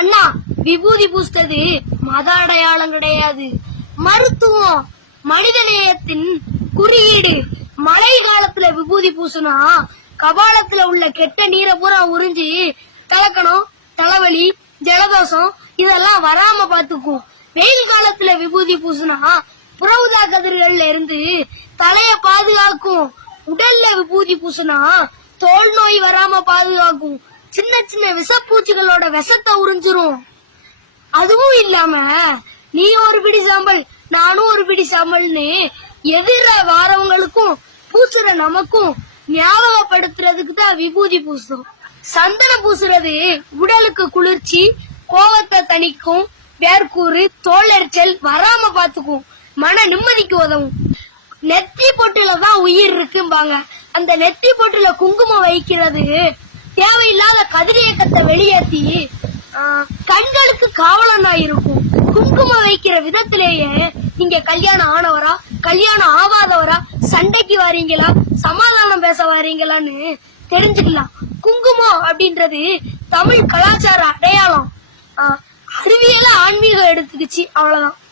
அண்ணா விபூதி பூஸ்தது மத அடையாளம் கிடையாது மருத்துவம் மனிதநேயத்தின் குறியீடு மழை காலத்துல விபூதி பூசுனா கபாலத்துல உள்ள கெட்ட நீரை பூரா உறிஞ்சி தலக்கணம் தலைவலி ஜலதோஷம் இதெல்லாம் வராம பாத்துக்கும் வெயில் காலத்துல விபூதி பூசுனா புறவுதா கதிர்கள்ல இருந்து தலைய பாதுகாக்கும் உடல்ல விபூதி பூசுனா தோல் நோய் வராம பாதுகாக்கும் சின்ன சின்ன விஷப்பூச்சிகளோட விஷத்தை உறிஞ்சிரும் அதுவும் இல்லாம நீ ஒரு பிடி சாம்பல் நானும் ஒரு பிடி சாம்பல்னு எதிர வாரவங்களுக்கும் பூசுற நமக்கும் ஞாபகப்படுத்துறதுக்கு தான் விபூதி பூசும் சந்தனம் பூசுறது உடலுக்கு குளிர்ச்சி கோவத்தை தணிக்கும் வேர்க்கூறு தோலரிச்சல் வராம பாத்துக்கும் மன நிம்மதிக்கு உதவும் நெத்தி பொட்டுல தான் உயிர் இருக்கும்பாங்க அந்த நெத்தி பொட்டுல குங்குமம் வைக்கிறது தேவையில்லாத கதிரியக்கத்தை வெளியேற்றி கண்களுக்கு காவலனா இருக்கும் குங்குமம் வைக்கிற விதத்திலேயே நீங்க கல்யாணம் ஆனவரா கல்யாணம் ஆகாதவரா சண்டைக்கு வாரீங்களா சமாதானம் பேச வாரீங்களான்னு தெரிஞ்சுக்கலாம் குங்குமம் அப்படின்றது தமிழ் கலாச்சார அடையாளம் அறிவியல ஆன்மீகம் எடுத்துக்கிச்சு அவ்வளவுதான்